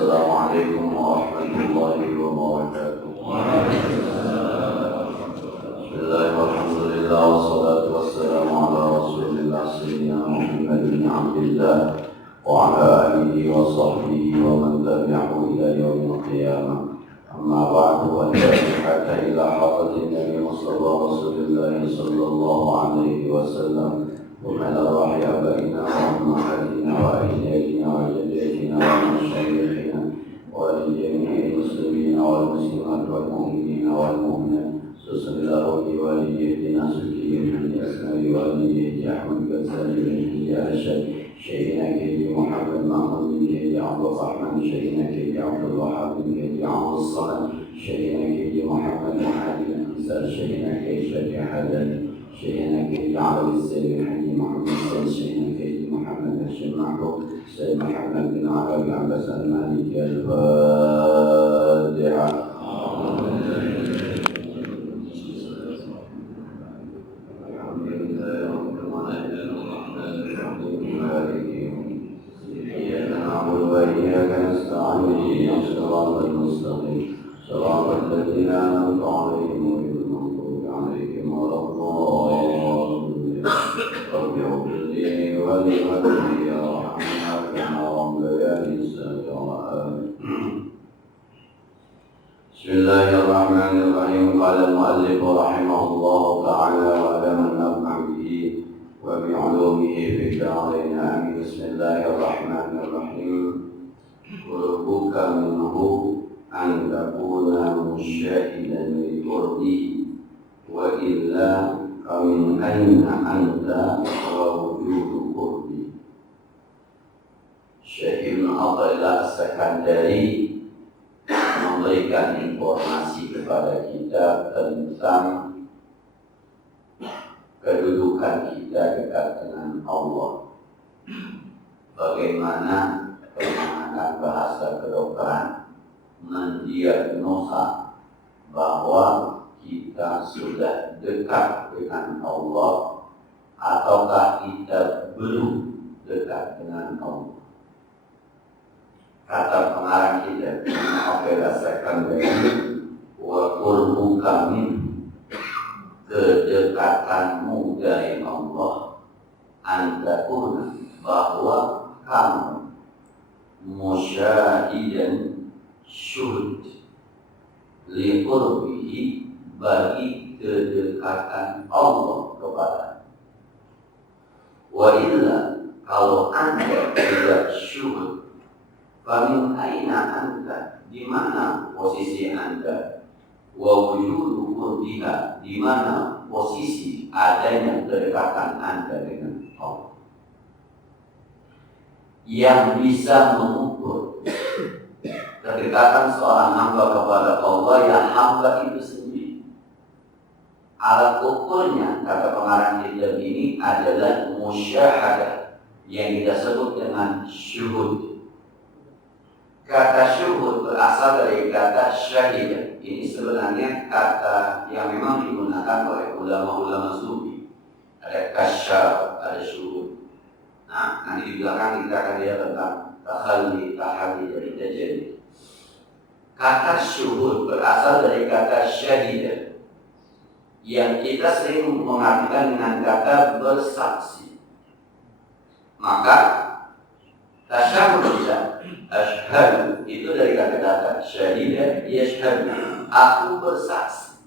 Assalamualaikum warahmatullahi wabarakatuh. Bismillahirrahmanirrahim. Wassalatu wassalamu ala Rasulillah sayyidina Muhammadin abdillah wa ala alihi wa sahbihi wa man tabi'ahu ila yaumil qiyamah. Amma ba'du wa hatta ila hadratin Nabi Mustafa Rasulullah sallallahu alaihi wasallam. ومن الروح آبائنا وأمهاتنا وأجدادنا وجداتنا ومشايخنا ولجميع المسلمين والمسلمات والمؤمنين والمؤمنات سبحان الله ولوالدينا سكين من أسماء والديه أحمد غزالي بن أرشد شيخنا كيدي محمد محمود بن كيدي عبد الرحمن شيخنا كيدي عبد الوهاب بن كيدي عبد الصمد شيخنا كيدي محمد محمد بن إنسان شيخنا كيدي شيخ حدث شيخنا كيدي عبد السليم حجي محمد سيد شيخنا كيدي محمد هاشم معروف سيد محمد بن عربي عباس المالكي الفاتحة. الحمد لله رب العالمين الرحمن الرحيم مالك يوم الدين إياك نعبد وإياك نستعين اهدنا الصراط المستقيم صراط الذين أنعمت عليهم غير المغضوب عليهم ولا الضالين. رب اغفر لي ولوالدي وارحمهما كما ربياني صغيرا. بسم الله الرحمن الرحيم. قال المؤلف رحمه الله تعالى ولم نفع به وبعلومه في الدارين آمين. بسم الله الرحمن الرحيم. قربك منه أن تكون مشاهدا لقربه وإلا فمن أين أنت ووجود قربي. Syekh Ibn Athaillah As-Sakandari memberikan informasi kepada kita tentang kedudukan kita dekat dengan Allah. Bagaimana menggunakan bahasa kedokteran mendiagnosa bahwa kita sudah dekat dengan Allah ataukah kita belum dekat dengan Allah. Kata pengarang kita mengoperasakan dengan wa qurbuka min, kedekatanmu dari Allah, antakuna, bahwa kamu musyahidan syuhud li qurbihi, bagi kedekatan Allah kepada. Wa illa, kalau anda tidak syuhud, famin aina anta, di mana posisi anda, wa wujudu qurbiha, di mana posisi adanya kedekatan anda dengan Allah. Yang bisa mengukur kedekatan seorang hamba kepada Allah ya hamba itu sendiri. Alat ukurnya, kata pengarang kitab ini, adalah musyahadah yang kita sebut dengan syuhud. Kata syuhud berasal dari kata syahid. Ini sebenarnya kata yang memang digunakan oleh ulama-ulama sufi. Ada kasyaf, ada syuhud. Nah, nanti di belakang kita akan lihat tentang tahalli dari tajalli. Kata syuhud berasal dari kata syahid, yang kita sering mengartikan dengan kata bersaksi. Maka tasyahud kita asyhadu itu dari kata-kata syahidah yashhadu, aku bersaksi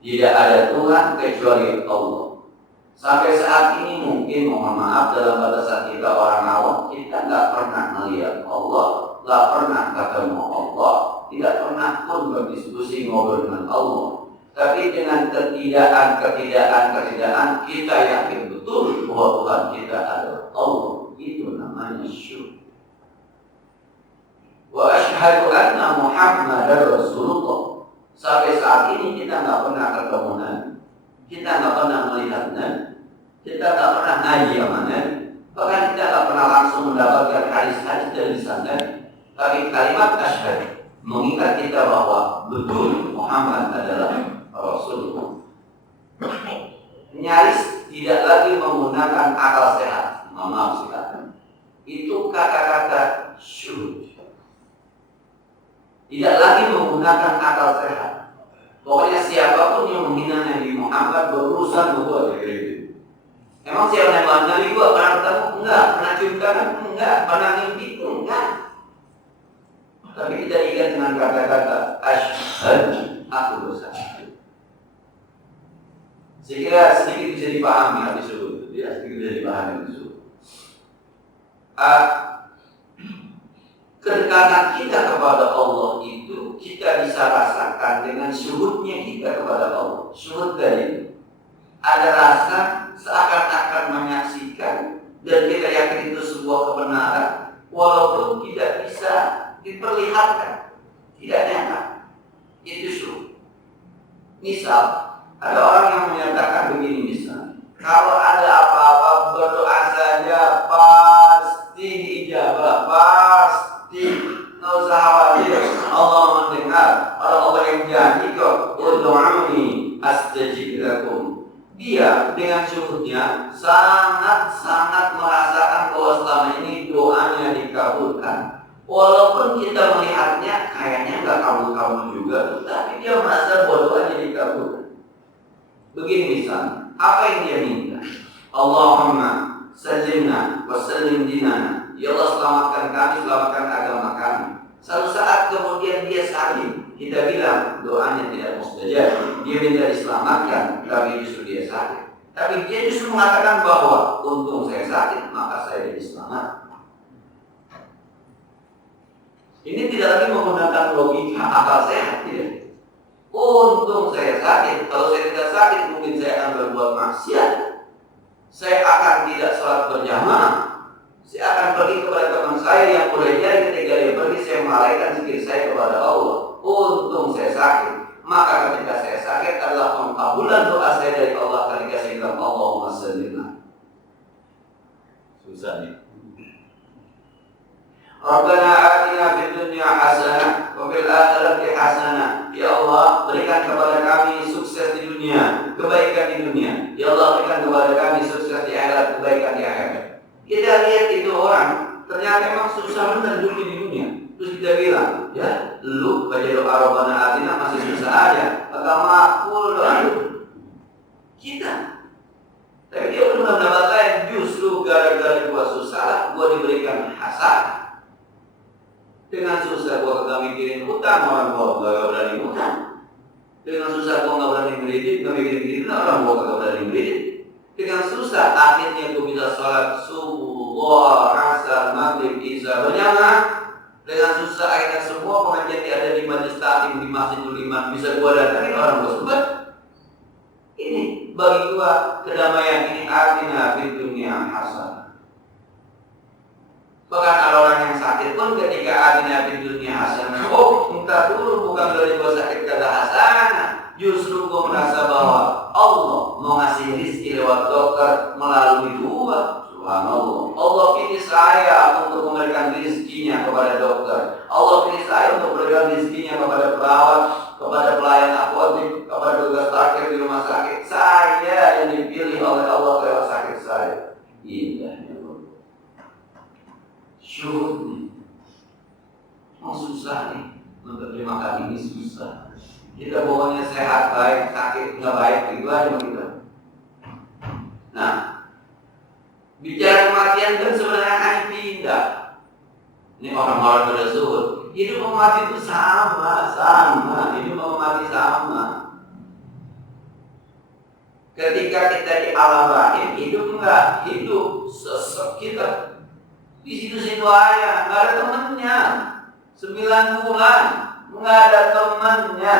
tidak ada Tuhan kecuali Allah. Sampai saat ini mungkin, mohon maaf, dalam batasan kita orang awam, kita nggak pernah melihat Allah, nggak pernah ketemu Allah, tidak pernah pun berdiskusi ngobrol dengan Allah. Tapi dengan ketidakan kita yakin betul bahwa Tuhan kita adalah Allah. Itu namanya syukur. Wa asyhadu anna Muhammadar Rasulullah. Sampai saat ini kita nggak pernah ketemu Nabi, kita nggak pernah melihat Nabi, kita nggak pernah ngaji sama Nabi, bahkan kita nggak pernah langsung mendapatkan hadis-hadis dari lisan Nabi. Tapi kalimat asyhadu mengingat kita bahwa betul Muhammad adalah Rasulullah. Nyaris tidak lagi menggunakan akal sehat. Maaf sekali. Itu kata-kata syuhud. Tidak lagi menggunakan akal sehat. Pokoknya siapapun yang menghina Nabi Muhammad berurusan membuat diri. Emang siapa yang Nabi gua pernah ketemu? Enggak. Pernah cium tangan? Enggak. Pernah mimpi? Enggak. Tapi kita ingat dengan kata-kata asyhadu, aku bersaksi. Saya kira sedikit bisa dipahami hadis tersebut. Ya, sedikit bisa dipahami hadis tersebut. Kedekatan kita kepada Allah itu kita bisa rasakan dengan syuhudnya kita kepada Allah. Syuhud tadi ada rasa seakan-akan menyaksikan dan kita yakin itu sebuah kebenaran walaupun tidak bisa diperlihatkan, tidak nyata. Itu syuhud. Misal ada orang yang menyatakan begini misalnya, kalau ada apa-apa berdoa saja pasti dijawab, pasti nggak usah khawatir, Allah mendengar. Allah yang janji kok, ud'uni astajib lakum. Dia dengan syuhudnya sangat-sangat merasakan bahwa selama ini doanya dikabulkan. Walaupun kita melihatnya kayaknya nggak kabul-kabul juga, tapi dia merasa bahwa doanya dikabulkan. Begini misalnya, apa yang dia minta? Allahumma sallimna wa sallim dinana. Ya Allah, selamatkan kami, selamatkan agama kami. Suatu saat kemudian dia sakit, kita bilang doanya tidak mustajab. Dia minta diselamatkan, tapi justru dia sakit. Tapi dia justru mengatakan bahwa untung saya sakit, maka saya jadi selamat. Ini tidak lagi menggunakan logika akal sehat, tidak. Untung saya sakit. Kalau saya tidak sakit, mungkin saya akan berbuat maksiat. Saya akan tidak sholat berjamaah. Saya akan pergi kepada teman saya yang boleh jadi ketika dia pergi, saya melalaikan zikir saya kepada Allah. Untung saya sakit. Maka ketika saya sakit adalah pengkabulan doa saya dari Allah ketika saya bilang Allahumma sallimna. Susah nih. Rabbana atina fid dunya hasanah wa fil akhirati hasanah. Ya Allah, berikan kepada kami sukses di dunia, kebaikan di dunia. Ya Allah, berikan kepada kami sukses di akhirat, kebaikan di akhirat. Kita lihat itu orang ternyata memang susah benar hidupnya di dunia. Terus kita bilang, ya, lu baca doa Rabbana atina masih susah aja. Maka makul doa lu. Kita. Tapi dia belum mendapatkan justru gara-gara gua susah, gua diberikan hasanah. Dengan susah gua kagak mikirin utang, orang gua kagak berani utang. Dengan susah gua nggak berani ngedit, nggak mikirin orang gua kagak berani ngedit. Dengan susah akhirnya gua bisa sholat subuh, asar, maghrib, isya berjamaah. Dengan susah akhirnya semua pengajian yang ada di majelis taklim di Masjidul Iman bisa gua datangin, orang gua sempat. Ini bagi gua kedamaian ini artinya di dunia hasanah. Bahkan ada orang yang sakit pun ketika adanya di dunia hasanah, oh minta dulu, bukan dari gua sakit kata hasanah. Justru gua merasa bahwa Allah mau ngasih rezeki lewat dokter melalui gua. Subhanallah. Allah pilih saya untuk memberikan rezekinya kepada dokter. Allah pilih saya untuk memberikan rezekinya kepada perawat, kepada pelayan apotek, kepada tugas takir di rumah sakit. Saya yang dipilih oleh Allah lewat sakit saya. Indahnya. Syuhud nih, mau susah nih menerima kali ini susah. Kita pokoknya sehat baik, sakit nggak baik itu aja kita. Nah, bicara kematian kan sebenarnya hanya pindah. Ini orang-orang berzuhud, hidup sama mati itu sama, hidup sama mati sama. Ketika kita di alam rahim hidup enggak, hidup sesek kita. Di situ-situ aja, nggak ada temennya. 9 bulan, nggak ada temennya.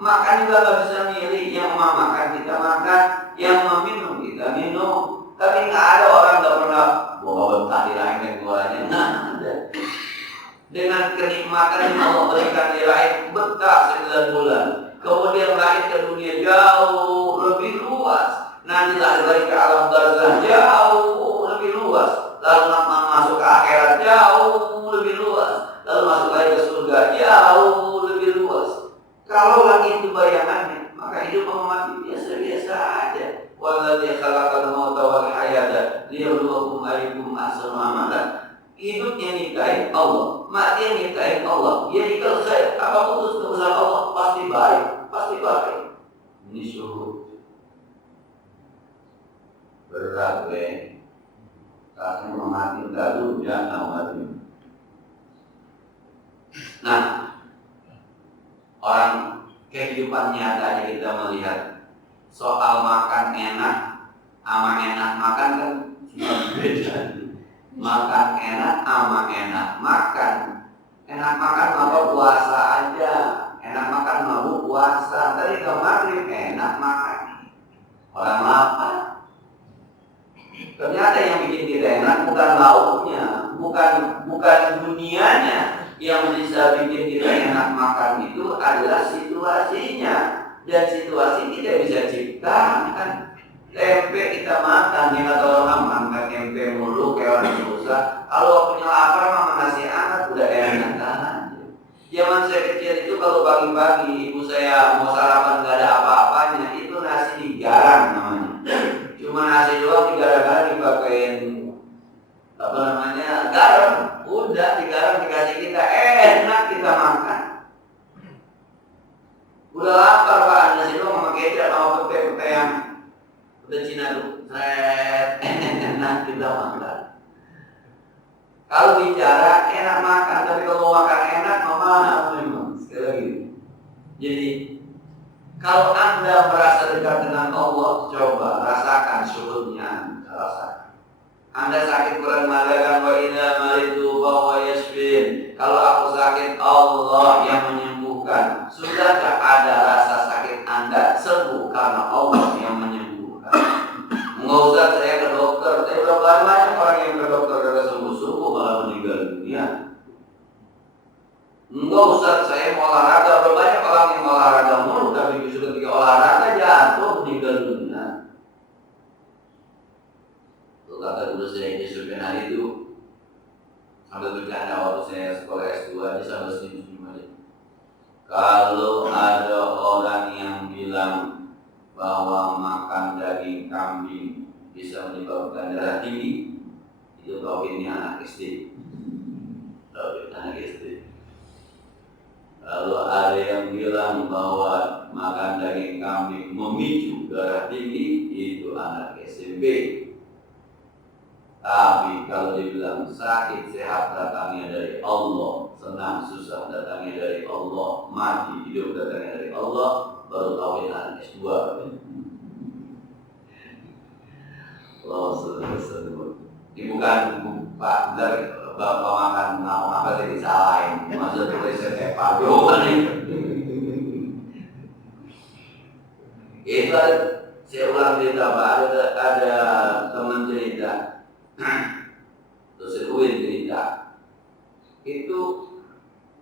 Makan juga nggak bisa milih. Yang mau makan kita makan, yang mau minum kita minum. Tapi nggak ada orang nggak pernah bawa betah di rahim dan keluarnya. Nggak ada. Dengan kenikmatan yang Allah berikan di rahim betah 9 bulan. Kemudian lahir ke dunia jauh lebih luas. Nanti lahir lagi ke alam barzah jauh lebih luas. Lalu masuk ke akhirat jauh lebih luas. Lalu masuk lagi ke surga jauh lebih luas. Kalau lagi itu bayangannya, maka hidup sama mati biasa-biasa aja. Walladzi khalaqal mauta wal hayata liyabluwakum ayyukum ahsanu amala. Hidupnya nikahin Allah, mati yang nyiptain Allah. Jadi kalau saya apa putus keputusan Allah pasti baik, pasti baik. Ini syuhud. Berat gue. Rasanya mati dulu jangan mati. Nah, orang kehidupan nyatanya kita melihat soal makan enak sama enak makan kan beda. Makan enak sama enak makan. Enak makan mabuk puasa aja. Enak makan mabuk puasa. Tadi ke maghrib enak makan. Orang lapar. Ternyata yang bikin kita enak bukan lauknya, bukan dunianya. Yang bisa bikin kita enak makan itu adalah situasinya. Dan situasi tidak bisa ciptakan. Tempe kita makan, ya kata orang makan tempe mulu kayak orang susah. Kalau punya lapar sama nasi hangat udah enak kan. Zaman saya kecil itu kalau pagi-pagi ibu saya mau sarapan nggak ada apa-apanya, itu nasi digarang namanya. Cuma nasi doang digarang-garang dipakein apa namanya garam, udah digarang dikasih kita enak kita makan. Udah lapar pak, nasi doang sama kecap sama pete-pete yang udah Cina tuh, enak kita makan. Kalau bicara enak makan, tapi kalau makan enak mahal memang sekali lagi. Jadi kalau Anda merasa dekat dengan Allah, coba rasakan syukurnya, rasakan. Anda sakit Quran mengatakan wa idza maridu fa huwa yashfin. Kalau aku sakit, Allah yang menyembuhkan. Sudahkah ada rasa sakit Anda sembuh karena Allah yang menyembuhkan? Enggak usah saya ke dokter. Tapi berapa banyak orang yang ke dokter kagak sembuh-sembuh malah meninggal dunia. Enggak usah saya mau olahraga. Berapa banyak orang yang olahraga mulu tapi justru ketika olahraga jatuh meninggal dunia. Tuh kata guru saya di Sultan itu sambil bercanda waktu saya sekolah S2 aja sambil senyum-senyum aja. Kalau ada orang yang bilang bahwa makan daging kambing bisa menyebabkan darah tinggi, itu tauhidnya anak SD. Tauhid anak SD. Kalau ada yang bilang bahwa makan daging kambing memicu darah tinggi, itu anak SMP. Tapi kalau dibilang sakit sehat datangnya dari Allah, senang susah datangnya dari Allah, mati hidup datangnya dari Allah, baru tauhid anak S2. Allah sebut. Ini bukan Pak dari bapak makan apa sih disalahin? Maksud tulisan kayak Pak Johan ini. Itu saya ulang cerita Pak, ada teman cerita. Terus Uin cerita. Itu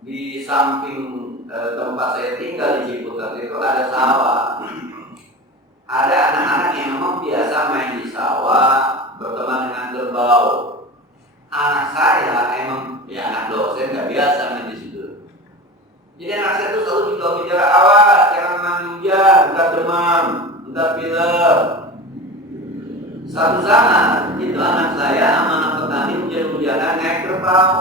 di samping tempat saya tinggal di Ciputat itu ada sawah. Ada anak-anak yang memang biasa main di sawah, berteman dengan kerbau. Anak saya emang ya anak dosen nggak biasa main di situ. Jadi anak saya tuh selalu bicara awas, jangan mandi hujan, ntar demam, ntar pilek. Satu saat itu anak saya sama anak petani hujan-hujanan naik kerbau.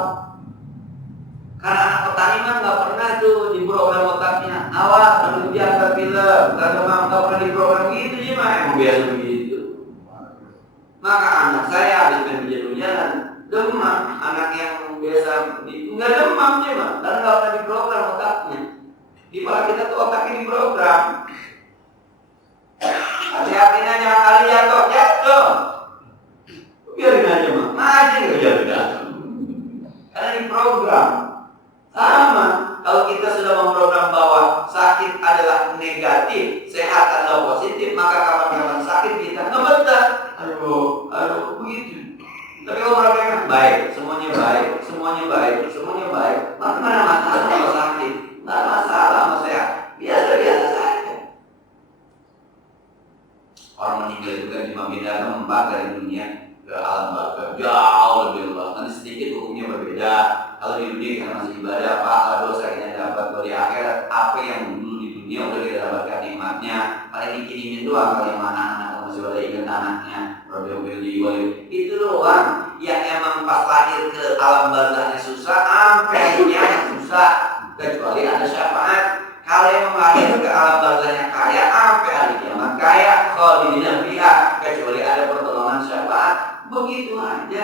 Karena anak petani mah nggak pernah tuh di program otaknya. Awas, mandi hujan, ntar pilek, ntar demam, nggak pernah di program gitu sih mah emang biasa begitu. Maka anak saya habis main hujan-hujanan demam, anak yang biasa nggak demam sih mah, karena nggak pernah di program otaknya. Di kepala kita tuh otaknya di program. Hati-hatinya jangan kali jatuh. Biarin aja mah, maju nggak jatuh. Karena di program sama. Kalau kita sudah memprogram bahwa sakit adalah negatif, sehat adalah positif, maka kapan-kapan sakit kita ngebantah. Aduh, begitu. Tapi kalau mereka baik, semuanya baik, maka mana masalah kalau sakit, nggak masalah sama sehat, biasa saja. Orang meninggal itu kan cuma beda tempat dari dunia ke alam baka, jauh lebih luas. Nanti sedikit hukumnya berbeda. Kalau di dunia kita masih ibadah, pahala dosa kita dapat. Kalau di akhirat, apa yang dulu di dunia udah kita dapatkan nikmatnya, paling dikirimin doang kalau yang anak-anak masih ada ingat anaknya, itu doang. yang emang pas lahir ke alam barzahnya susah, sampai akhirnya susah, kecuali ada syafaat. Kalau yang lahir ke alam barzahnya kaya, sampai hari kiamat kaya, khalidina fiha, kecuali ada pertolongan syafaat. Begitu aja.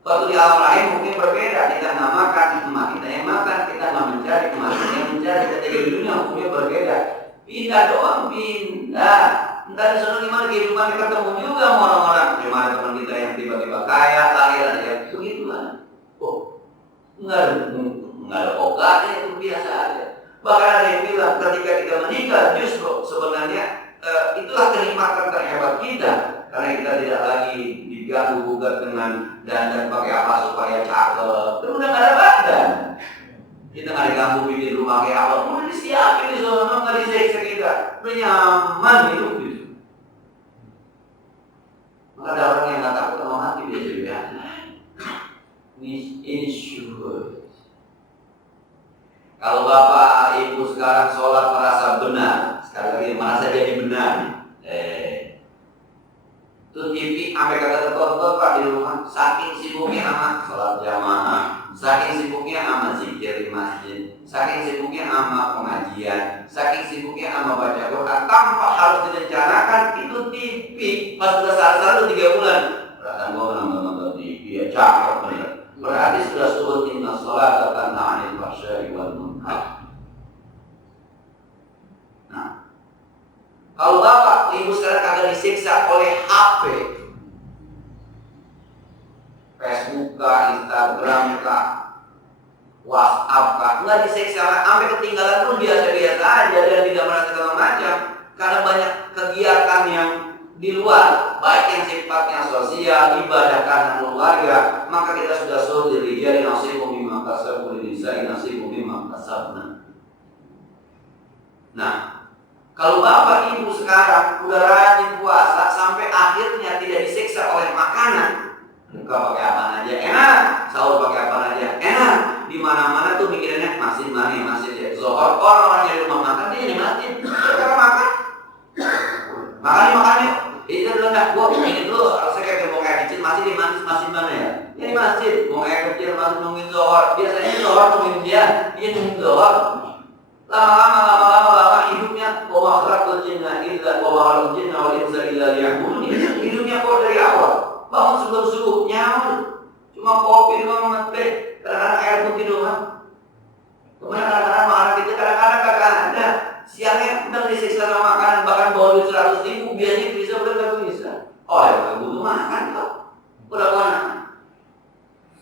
Waktu di alam lain mungkin berbeda. Kita nggak makan, emak kita yang makan. Kita nggak mencari, emak kita yang mencari. Ketika di dunia hukumnya berbeda. Pindah doang, pindah. Entah di sana gimana kehidupannya, ketemu juga sama orang-orang. Gimana teman kita yang tiba-tiba kaya, lahir aja. Begitulah. Oh, nggak ada obatnya, itu biasa aja. Bahkan ada yang bilang ketika kita menikah, justru sebenarnya itulah kenikmatan terhebat kita. Karena kita tidak lagi diganggu gugat dengan dandan pakai apa supaya cakep. Terus udah nggak ada badan. Kita nggak diganggu bikin rumah kayak apa. Udah disiapin di sana, nggak diseksa kita. Udah nyaman hidup gitu. Maka ada orang yang nggak takut sama mati biasa-biasa. Ini syukur. Kalau bapak ibu sekarang sholat merasa benar, sekali lagi merasa jadi benar. Itu TV sampai kagak tertonton Pak di rumah, saking sibuknya sama sholat jamaah, saking sibuknya sama zikir di masjid, saking sibuknya sama pengajian, saking sibuknya sama baca Quran, tanpa harus direncanakan. Itu TV pas sudah saat 3 bulan, perasaan gua nonton TV ya cakep bener. Berarti sudah surut inna sholat tanha 'anil fahsya'i wal munkar. Nah, kalau bapak ibu sekarang kagak disiksa oleh HP, Facebook kah, Instagram kah, WhatsApp kah, nggak disiksa, sampai ketinggalan pun biasa-biasa aja dan tidak merasa macam, karena banyak kegiatan yang di luar, baik yang sifatnya sosial, ibadah karena keluarga, maka kita sudah suruh diri jadi nasibu mimma kasabu linisai nasibu mimma kasabna. Nah, kalau bapak ibu sekarang udah rajin puasa sampai akhirnya tidak disiksa oleh makanan, buka pakai apa aja enak, sahur pakai apa aja enak, di mana-mana tuh mikirannya masjid mana ya masjid ya. Zohor orang di rumah makan dia di masjid, karena makan yuk. Itu dulu enggak, gua ini dulu harusnya kayak mau kayak kecil masih di masjid mana ya? Ya di masjid, mau kayak kecil masih nungguin zohor. Biasanya zohor nungguin dia nungguin zohor. Lama-lama hidupnya wa khalaqal jinna illa wa khalaqal jinna wal insa illa liya'budun. Hidupnya kok dari awal. Bangun subuh-subuh nyaman. Cuma kopi doang teh, kadang-kadang air putih doang. Kemudian kadang-kadang marah kita, kadang-kadang kagak ada. Siangnya udah disiksa sama makanan, bahkan bawa duit 100.000, biasanya bisa udah gak bisa. Oh ya, gak butuh makan kok. Udah mana?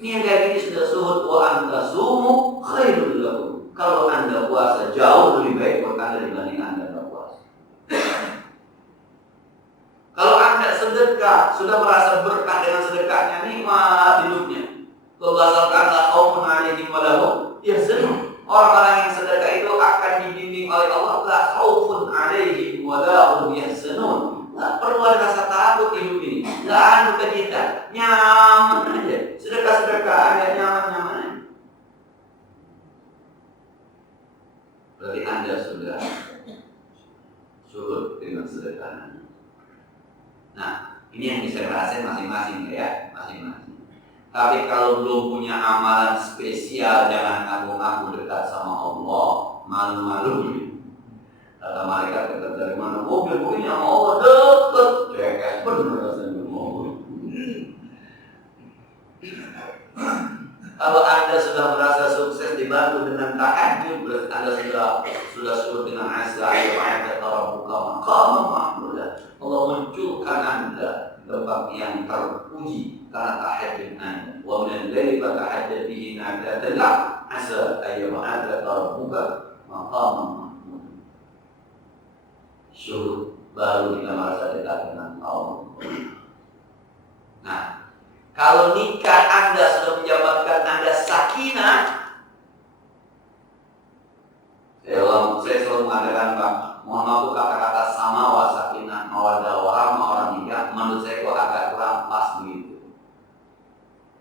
Ini yang kayak gini sudah suhud wa anta sumu khairul lakum. Kalau anda puasa jauh lebih baik buat anda dibanding anda gak puasa. Kalau anda sedekah, sudah merasa berkah dengan sedekahnya, nikmat hidupnya. Kebasalkanlah kaum mengalihim walahum ya senang. Orang-orang yang sedekah itu akan dibimbing oleh Allah, la khaufun 'alaihim wa la hum yahzanun. Enggak perlu ada rasa takut hidup ini. Enggak ada kita, nyaman aja. Sedekah-sedekah aja nyaman-nyaman aja. Berarti Anda sudah surut dengan sedekah. Nah, ini yang bisa ngerasain masing-masing ya, masing-masing. Tapi kalau belum punya amalan spesial, jangan ngaku-ngaku dekat sama Allah, malu-malu. Kata malaikat dekat dari mana? Mobil punya sama Allah dekat. Cekas bener rasanya mobil. Kalau Anda sudah merasa sukses dibantu dengan tahajud, berarti Anda sudah surut dengan asa ayat rabbuka maqaman mahmuda. Allah munculkan Anda tempat yang terpuji karena tahajud Anda. Wa min al-laili fatahajjat bihi nafilatan lak asa ayyab'ataka rabbuka maqaman mahmuda. Syukur baru kita merasa dekat dengan Allah. Nah, kalau nikah Anda sudah menjabatkan Anda sakinah, saya selalu mengatakan Bang, mohon maaf kata-kata samawa sakinah mawaddah warahmah orang nikah, menurut saya kok agak kurang pas begitu.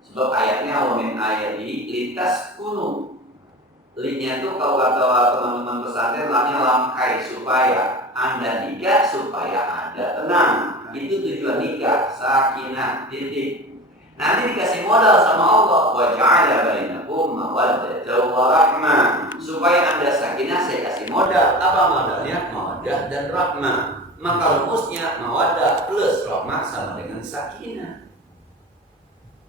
Sebab ayatnya wa min ayatihi litaskunu. Linya itu kalau kata teman-teman pesantren lamnya lamkai supaya Anda nikah supaya Anda tenang. Itu tujuan nikah, sakinah, titik. Nanti dikasih modal sama Allah, wa ja'ala bainakum mawaddatan wa rahmah. Supaya Anda sakinah, saya kasih modal. Apa modalnya? Mawaddah dan rahmah. Maka rumusnya mawaddah plus rahmah sama dengan sakinah.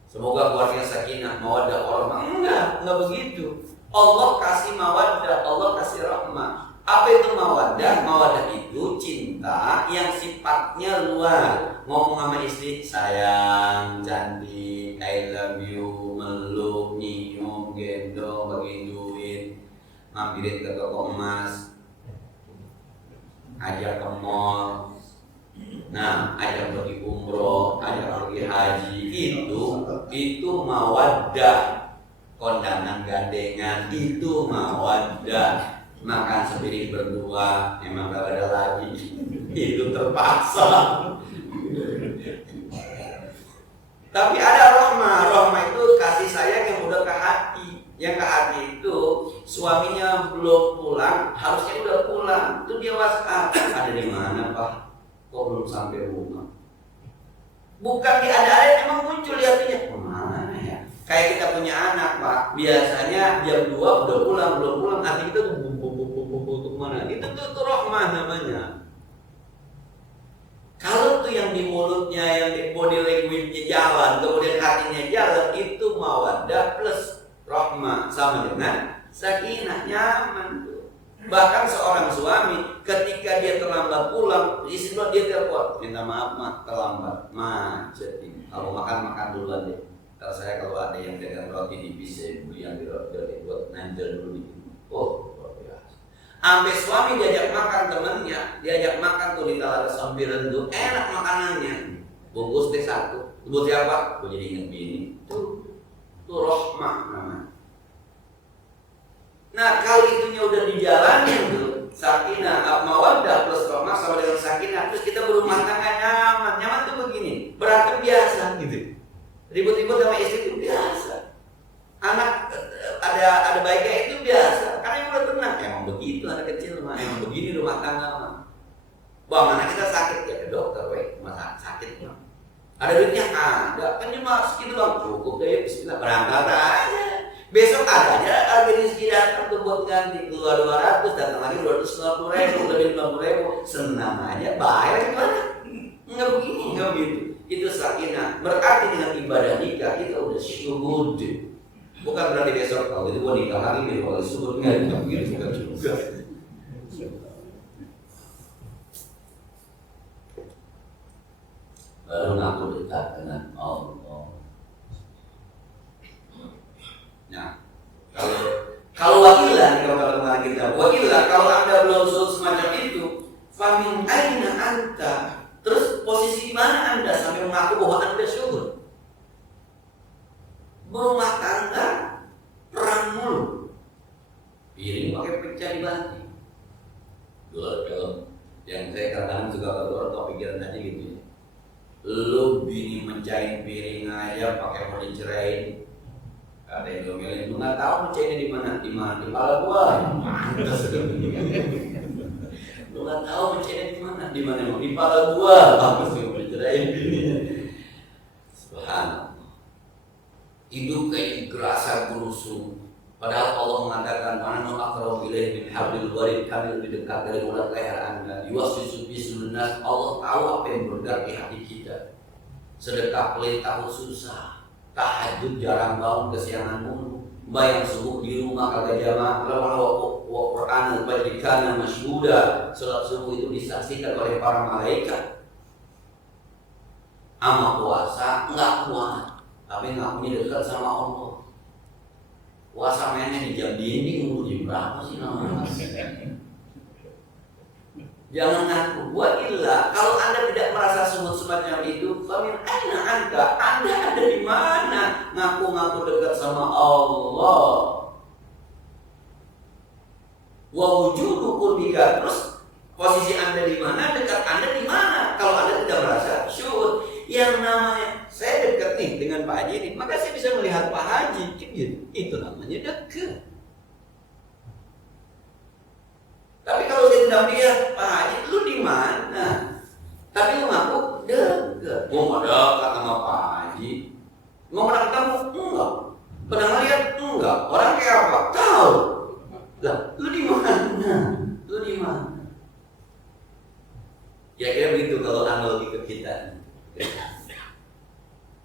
Semoga keluarga sakinah, mawaddah, rahmah. Enggak begitu. Allah kasih mawaddah, Allah kasih rahmah. Apa itu mawaddah? Mawaddah itu cinta yang sifatnya luar. Ngomong sama istri, sayang, cantik, I love you, meluk, nyium, gendong, bagi duit, ngambilin ke toko emas, ajak ke mall, ajak pergi umroh, ajak pergi haji. Itu mawaddah. Kondangan gandengan itu mawaddah. Makan sepiring berdua, emang gak ada lagi, itu terpaksa. Tapi ada rahmah. Rahmah itu kasih sayang yang udah ke hati. Yang ke hati itu suaminya belum pulang, harusnya udah pulang. Itu dia WhatsApp, ada di mana Pak? Kok belum sampai rumah? Bukan ada emang muncul di hatinya. Kemana ya? Kayak kita punya anak Pak, biasanya jam 2 udah pulang, belum pulang, hati kita tuh kemana? Itu tuh rahmah namanya. Kalau tuh yang di mulutnya, yang di body language-nya jalan, kemudian hatinya jalan, itu mawaddah plus rahmah sama dengan sakinah, nyaman tuh. Bahkan seorang suami ketika dia terlambat pulang, istilah dia telepon, minta maaf mak, terlambat, macet ini. Kalau makan duluan deh. Kalau saya kalau ada yang dagang roti di bisa beli yang di roti buat nanjel dulu nih. Oh, luar biasa. Sampai suami diajak makan temennya, diajak makan tuh di Talaga Sambiran tuh enak makanannya. Bungkus teh 1. Buat siapa? Gue jadi inget bini. Tuh rahmah namanya. Nah, kalau itunya udah dijalanin tuh, sakinah, mawaddah plus rahmah sama dengan sakinah, terus kita berumah tangga nyaman. Nyaman tuh begini, berantem biasa gitu. Ribut-ribut sama istri itu biasa. Anak ada baiknya itu biasa. Karena yang udah tenang. Emang begitu anak kecil mah. Emang begini rumah tangga mah. Bang, anak kita sakit ya ke dokter, masa sakit mah. Ada duitnya? Ada. Kan cuma segitu bang. Cukup deh, bismillah berangkat aja. Besok ada aja harga rezeki datang tuh buat ganti. Keluar 200, datang lagi 250.000, lebih 50.000. Senang aja, bayar gimana? Enggak begini, enggak begitu. Itu sakinah. Berarti dengan ibadah nikah kita udah syuhud. Bukan berarti besok kalau itu gua nikah lagi nih kalau syuhud enggak begitu bukan juga. Baru ngaku dekat dengan Allah. Nah, kalau wakilah nih kalau kata kita, wakilah kalau Anda belum semacam itu, famin aina anta. Terus posisi mana Anda sampai mengaku bahwa Anda syukur? Berumah tangga perang mulu. Piring pakai pecah dibanting. Dua film yang saya kadang-kadang suka keluar atau pikiran aja gitu ya. Lu bini mencain piring aja pakai mau dicerain. Ada yang ngomelin, lu nggak tahu mencainnya di mana? Di kepala gua. Mantas sudah lu nggak tahu mencainnya di mana? Di kepala gua. Bagus sih mau dicerain bini. Subhanallah. Hidup kayak gerasa gerusung. Padahal Allah mengatakan mana aqrabu ilaihi min hablil warid, kami lebih dekat dari urat leher Anda. Yuwaswisu bisul nas, Allah tahu apa yang bergerak di hati kita. Sedekah pelit takut susah, tahajud jarang bangun kesiangan mulu, bayang subuh di rumah kagak jamaah, wa Qur'an al-fajrikana masyhuda, salat subuh itu disaksikan oleh para malaikat. Amal puasa enggak kuat, tapi ngakunya dekat sama Allah. Puasa mainnya di jam dinding, jam berapa sih namanya? Jangan ngaku. Wa illa, kalau Anda tidak merasa semacam itu, famin aina anta, Anda ada di mana? Ngaku-ngaku dekat sama Allah. Wa wujudu qurbika, terus posisi Anda di mana? Dekat Anda di mana? Kalau Anda tidak merasa syukur, yang namanya saya dekat nih dengan Pak Haji ini, maka saya bisa melihat Pak Haji, gitu. Itu namanya dekat. Tapi kalau saya tidak melihat Pak Haji, lu di mana? Tapi lu ngaku dekat. Gua mau dekat sama Pak Haji. Mau pernah ketemu? Enggak. Pernah ngeliat? Enggak. Orang kayak apa? Tahu. Lah, lu di mana? Lu di mana? Kira-kira begitu kalau analogi ke kita.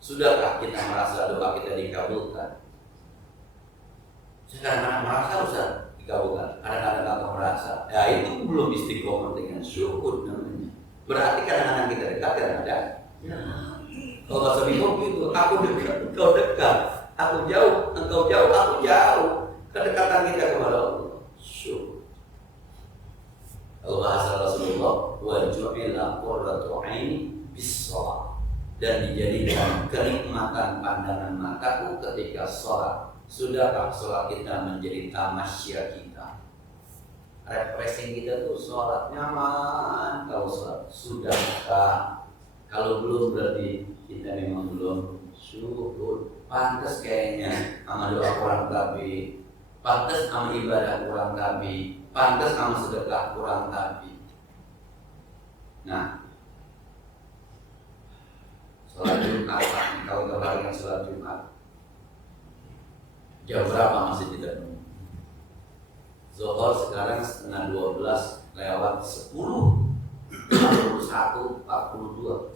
Sudahkah kita merasa doa kita dikabulkan? Sekarang merasa Ustaz dikabulkan. Kadang-kadang aku merasa. Ya itu belum istiqomah dengan syukur namanya. Berarti kadang-kadang kita dekat, kadang-kadang ya. Kalau bahasa bingung gitu, aku dekat, engkau dekat. Aku jauh, engkau jauh, aku jauh. Kedekatan kita kepada Allah syukur. Kalau bahasa Rasulullah, wa ju'ila qurratu 'aini bis-shalah, dan dijadikan kenikmatan pandangan mataku ketika sholat. Sudahkah sholat kita menjadi tamasya kita? Refreshing kita tuh sholat nyaman. Kalau sholat sudahkah? Kalau belum berarti kita memang belum syukur. Pantas kayaknya sama doa kurang tapi, pantas sama ibadah kurang tapi, pantas sama sedekah kurang tapi. Nah, sholat Jumat, kalau terbalikkan sholat Jumat, jam berapa masih tidak penuh? Zuhur sekarang setengah 12 lewat 10, 41, 42.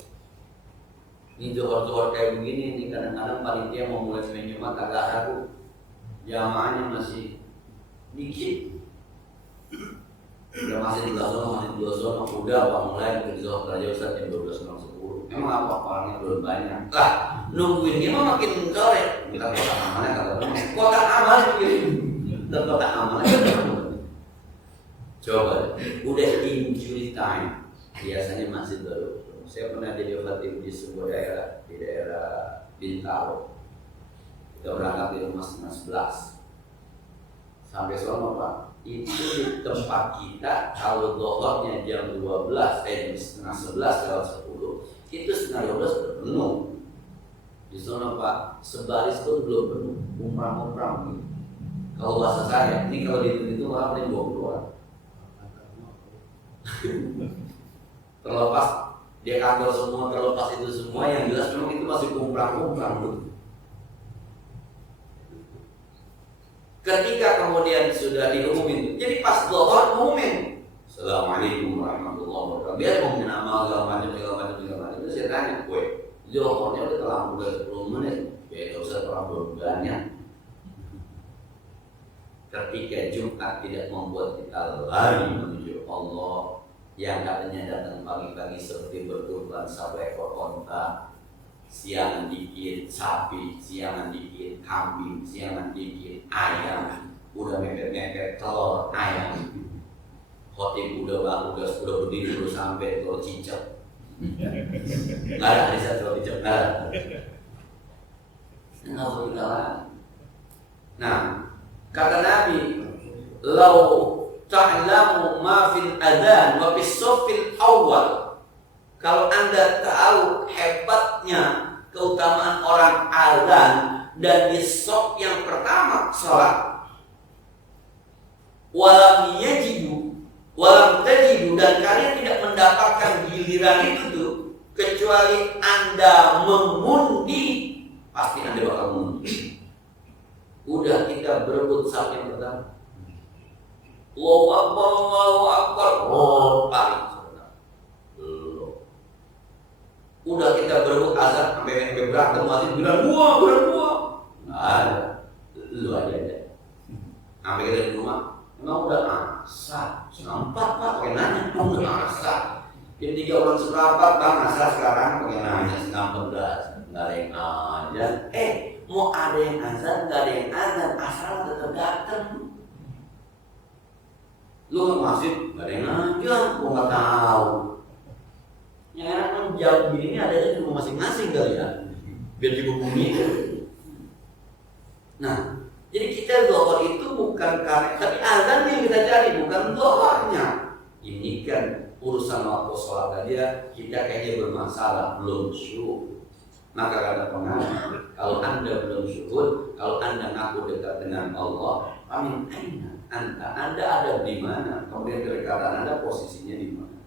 Ini zuhur kayak begini nih, kadang-kadang panitia mau mulai Senin Jumat agak ragu, jamaahnya masih dikit. Udah masih 3 zona, masih 2 zona, udah apa mulai ke zuhur aja Ustaz jam 12.10. Emang apa orangnya belum banyak? Lah, nungguinnya mah makin sore. Kita kota amalnya kata kota amal begini. Dan kota amalnya coba, udah injury time. Biasanya masih baru. Saya pernah jadi khatib di sebuah daerah, di daerah Bintaro. Kita berangkat di rumah setengah 11. Sampai sono Pak, itu di tempat kita kalau zuhurnya jam 12, jam setengah 11 lewat 10, itu setengah 12 sudah penuh. Di sono Pak, sebaris pun belum penuh, umrah gitu. Kalau bahasa saya, ini kalau itu orang paling 20 orang. Terlepas dia kantor semua, terlepas itu semua, yang jelas memang itu masih umrah gitu. Ketika kemudian sudah diumumin, jadi pas zuhur umumin, Assalamualaikum warahmatullahi wabarakatuh. Biar ngomongin amal segala macam. Itu saya tanya, zuhurnya udah terlambat udah 10 menit, ya usah terlalu banyak. Ketika Jumat tidak membuat kita lari menuju Allah, yang katanya datang pagi-pagi seperti berkurban sampai ekor onta, siangan dikit sapi, siangan dikit kambing, siangan dikit ayam, udah mepet-mepet telur ayam. Khotib udah berdiri dulu sampai telur cicak. Nggak ada hadis telur cicak, nggak ada. Nggak usah kita lagi. Nah, kata Nabi, lau ta'lamu ma fil adzan wa fis shaffil awal. Kalau Anda tahu hebatnya keutamaan orang azan dan di shaf yang pertama salat, walam tajidu, dan kalian tidak mendapatkan giliran itu tuh kecuali Anda mengundi, pasti Anda bakal mengundi. Udah kita berebut shaf yang pertama, Allahu Akbar, paling udah kita berebut azan sampai berantem masih bilang gua. Nggak ada, lu aja deh. Sampai kita di rumah, emang udah asar, setengah 4 Pak, pakai nanya, emang udah asar. Jam 3 orang seperempat Bang, asar sekarang pakai nanya setengah 14, nggak ada yang azan. Mau ada yang azan, nggak ada yang azan, asar tetap datang. Lu masih nggak ada yang azan, gua nggak tahu. Yang enak kan jawab begini adanya di rumah masing-masing kali ya, biar dihubungi. Nah, jadi kita zuhur itu bukan karena, tapi azan yang kita cari bukan zuhurnya. Ini kan urusan waktu sholat aja kita kayaknya bermasalah, belum syukur. Maka kata pengajar, kalau Anda belum syukur, kalau Anda ngaku dekat dengan Allah, amin aina Anda ada di mana? Kemudian kedekatan Anda posisinya di mana?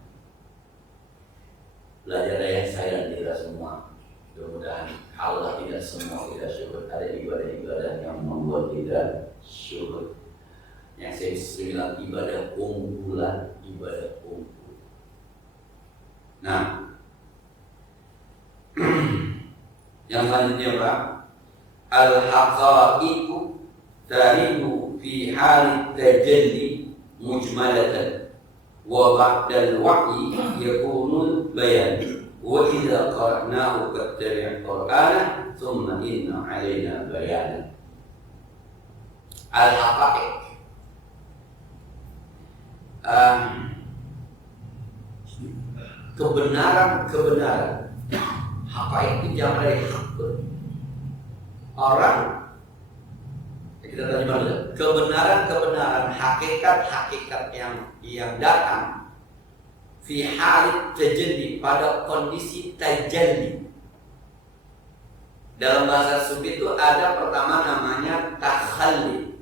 Belajar dari saya dan kita semua. Mudah-mudahan Allah tidak semua tidak syukur. Ada ibadah-ibadah yang membuat kita syukur. Yang saya bilang ibadah unggulan, ibadah unggul. Nah, yang selanjutnya Pak, al-haqa'iqu taridu fi halit tajalli mujmalatan wa ba'dal wahyi yakunul bayan wa idza qara'nahu fattabi' qur'ana thumma inna 'alaina bayana. Al-haqa'iq kebenaran. Haqa'iq itu jamak dari haq. Orang kita terjemah dulu. Kebenaran, hakikat yang datang fi halit tajalli, pada kondisi tajalli. Dalam bahasa sufi itu ada pertama namanya takhalli.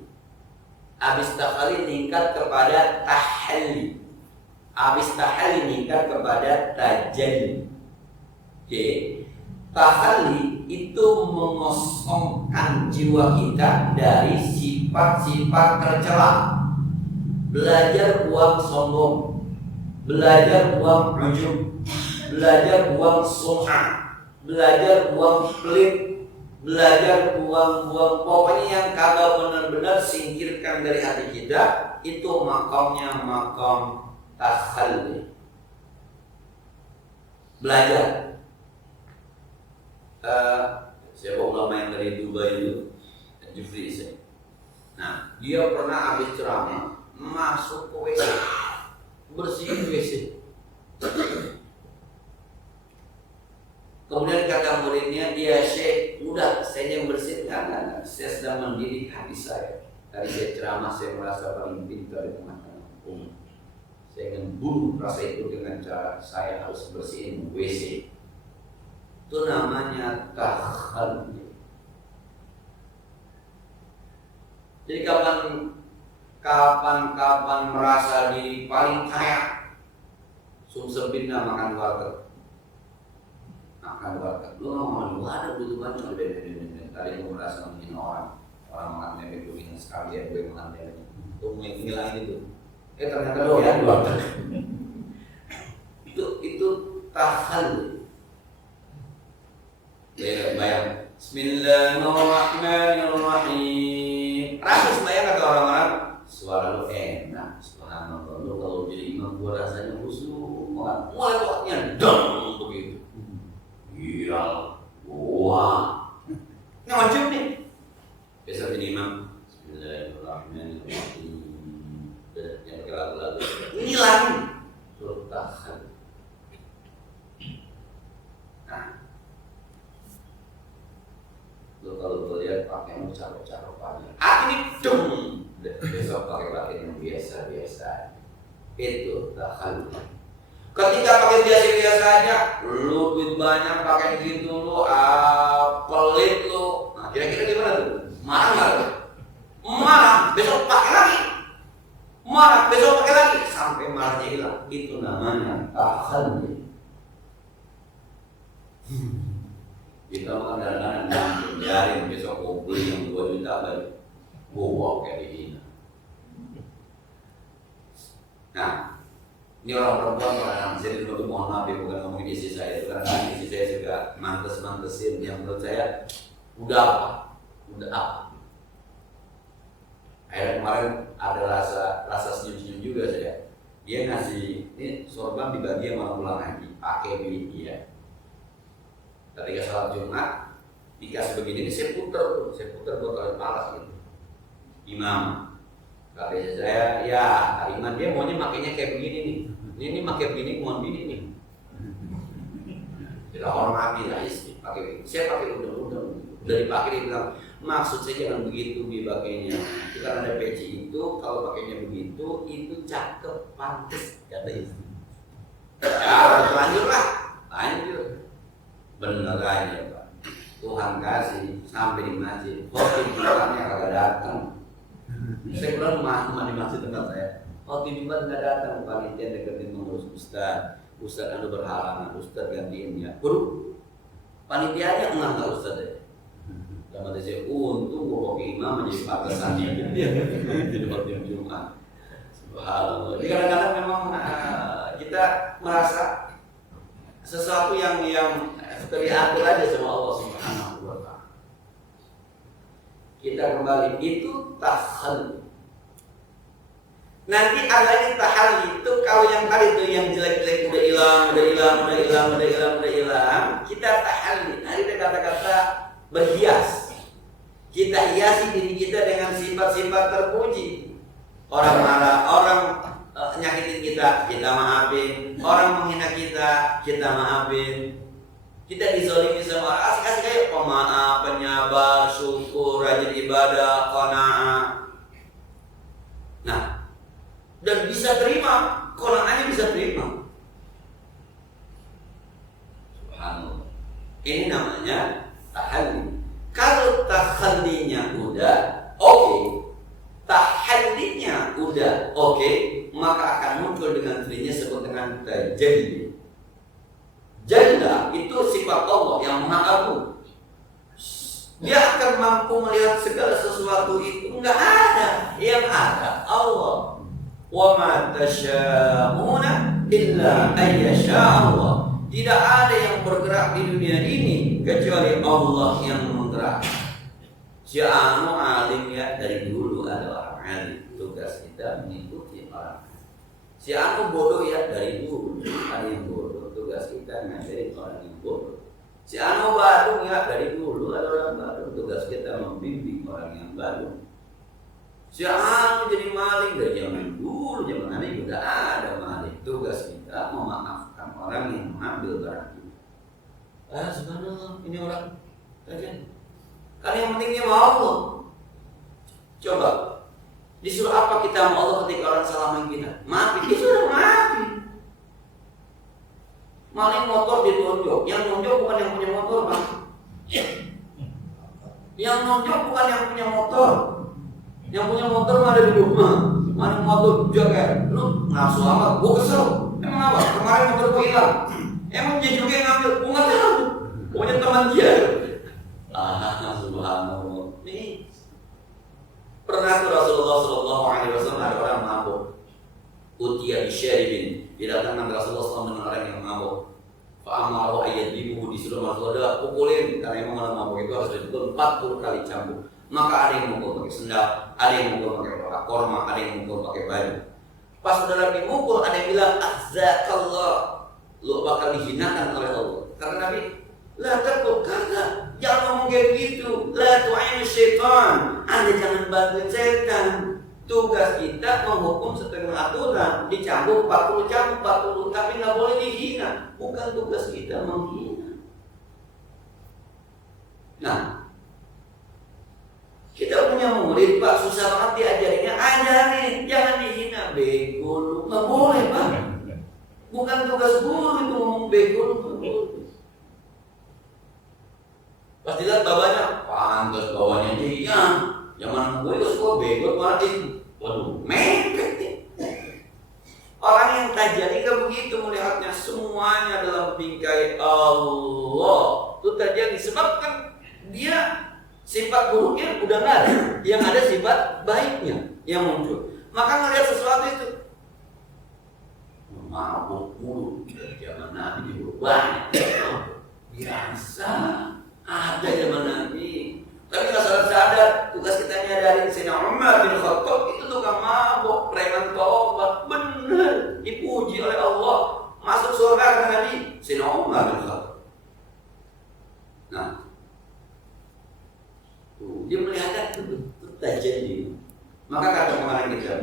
Habis takhalli meningkat kepada tahalli. Habis tahalli meningkat kepada tajalli. Oke. Tahalli itu mengosongkan jiwa kita dari sifat-sifat tercela. Belajar buang sombong, belajar buang ujub, belajar buang sum'ah, belajar buang pelit, belajar buang pokoknya yang kagak benar-benar singkirkan dari hati kita. Itu makamnya makam tahalli. Belajar. Siapa ulama yang dari Dubai itu, Jufri Isai. Nah, dia pernah habis ceramah masuk ke WC, bersihin WC. Kemudian kata muridnya, dia Syekh, udah saya yang bersihin. Enggak, saya sedang mendidik hati saya. Tadi saya ceramah, saya merasa paling pintar di tengah-tengah umat. Saya ingin bunuh rasa itu dengan cara saya harus bersihin WC. Itu namanya takhalli. Jadi kapan merasa diri paling kaya, sumsep pindah makan warteg. Lu mau makan warteg butuh banyak. Tadi lu merasa menghina orang makan bebek lu ingin sekalian gue makan bebek. Lu mau ngilangin itu. Ternyata doyan warteg. Itu takhalli. Bayang. Bismillahirrahmanirrahim. Rasa sembahyang kata orang-orang, suara lu enak, subhanallah. Lu kalau jadi imam gua rasanya khusyuk banget. Mulai waktunya dong begitu. Iya, wah. Nggak wajib nih. Besok jadi imam, Bismillahirrahmanirrahim. Yang pakai lagu-lagu. Ini lagi. Suruh tahan. Kalau lihat pakaian carok-carok banyak, ini dong. Besok pakai pakaian yang biasa-biasa. Itu takhalli. Ketika pakai biasa-biasa aja, lu duit banyak pakai gitu lu, pelit lu. Nah, kira-kira gimana tuh? Marah nggak lu? Marah, besok pakai lagi. Marah, besok pakai lagi sampai marahnya hilang. Itu namanya takhalli. Kita makan kadang-kadang biarin besok mau beli yang 2 juta lagi, bawa kayak gini. Nah, ini orang perempuan kadang saya dulu mohon maaf ya, bukan ngomongin istri saya, karena istri saya juga mantes-mantesin yang menurut saya udah apa. Akhirnya kemarin ada rasa senyum-senyum juga saya. Dia ngasih ini sorban dibagi sama orang pulang haji, pakai milik dia. Ketika salat Jumat dikasih begini, ini saya puter buat kalian palas gitu. Imam, kata saya, ya Ariman dia maunya makainya kayak begini nih. Ini pakai begini, mohon begini nih. Kita hormati lah istri, pakai begini. Saya pakai undang-undang, udah dipakai dia bilang, maksud saya jangan begitu pakainya. Kita ada peci itu, kalau pakainya begitu, itu cakep, pantas, kata istri. Ya, lanjut. Bener aja Pak, Tuhan kasih sampai di masjid, khotib Jumatnya kagak datang. Saya bilang di masjid tempat saya, khotib Jumat nggak datang, panitia deketin mengurus Ustaz anu berhalangan, Ustaz gantiin ya. Waduh, Panitianya enggak Ustaz. Dapat saya untung gua pakai imam menjadi pakasannya di waktu Jumat. Subhanallah. Jadi kadang-kadang memang kita merasa sesuatu yang diatur aja sama Allah Subhanahu wa taala. Kita kembali itu tahalli. Nanti adanya tahalli itu kalau yang tadi itu yang jelek-jelek udah hilang, kita tahalli. Nah, itu kata-kata berhias. Kita hiasi diri kita dengan sifat-sifat terpuji. Orang marah, orang nyakitin kita maafin. Orang menghina kita maafin. Kita dizalimi sama orang, asik-asik aja pemaaf, penyabar, syukur, rajin ibadah, qanaah. Nah, dan bisa terima, qanaahnya bisa terima. Subhanallah. Ini namanya tahalli. Kalau tahallinya udah oke, tahallinya udah oke, maka akan muncul dengan dirinya sebut dengan tajalli. Jalla itu sifat Allah yang Maha Agung. Dia akan mampu melihat segala sesuatu itu. Enggak ada, yang ada Allah. Wa ma tasyauna illa ayyasha Allah. Tidak ada yang bergerak di dunia ini kecuali Allah yang menggerak. Si anu alim ya, dari dulu ada orang alim. Tugas kita mengikuti orang. Si anu bodoh ya, dari dulu ada yang bodoh. Tugas kita ngajarin orang yang bodoh. Si anu baru ya, dari dulu ada orang baru. Tugas kita membimbing orang yang baru. Si anu jadi maling dari zaman dulu, zaman ini udah ada maling. Tugas kita memaafkan orang yang mengambil barang itu. Subhanallah, ini orang kajian. Kan yang pentingnya mau Allah. Coba disuruh apa kita sama Allah ketika orang salah menghina? Maafin, dia sudah maafin. Maling motor ditonjok, yang nonjok bukan yang punya motor, Bang. Yang nonjok bukan yang punya motor. Yang punya motor ada di rumah. Maling motor jaga, lu ngasuh amat, gua kesel. Emang apa? Kemarin motor gua hilang. Emang dia juga yang ngambil, gua nggak tahu. Pokoknya teman dia. Subhanallah. Nih, pernah tuh Rasulullah Shallallahu Alaihi Wasallam ada orang mabuk. Utiya bisyaribin. Didatangkan Rasulullah SAW dengan orang yang mabuk. Fa'amaru ayat dibuhu, disuruh Rasulullah pukulin. Karena emang orang mabuk itu harus dipukul 40 kali cambuk. Maka ada yang mukul pakai sendal, ada yang mukul pakai tolak korma, ada yang mukul pakai baju. Pas udah Nabi mukul, ada yang bilang azzakallah, lu bakal dihinakan oleh Allah. Karena Nabi la takut, kagak, jangan ngomong kayak begitu. La tu'ainu syaitan, Anda jangan bantuin setan. Tugas kita menghukum setengah aturan, dicambuk 40 cambuk 40, tapi nggak boleh dihina. Bukan tugas kita menghina. Nah, kita punya murid, Pak, susah banget diajarinya. Ajarin, jangan dihina. Bego lu, nggak boleh, Pak. Bukan tugas guru itu ngomong bego lu, nggak boleh. Pas dilihat bawahnya, pantas bawahnya dia. Zaman gue itu suka bego banget. Waduh, mepet nih. Orang yang tajali kan begitu melihatnya semuanya dalam bingkai Allah. Itu terjadi sebab kan dia sifat buruknya udah nggak ada, yang ada sifat baiknya yang muncul. Maka melihat sesuatu itu mabuk mulu dari zaman Nabi dulu banyak. Biasa ada zaman Nabi. Tapi nggak sadar, tugas kita nyadarin Sayyidina Umar bin Khattab itu tukang mabuk, preman tobat, bener dipuji oleh Allah, masuk surga kata Nabi Sayyidina Umar bin Khattab. Nah, dia melihat itu terjadi. Maka kata kemarin kita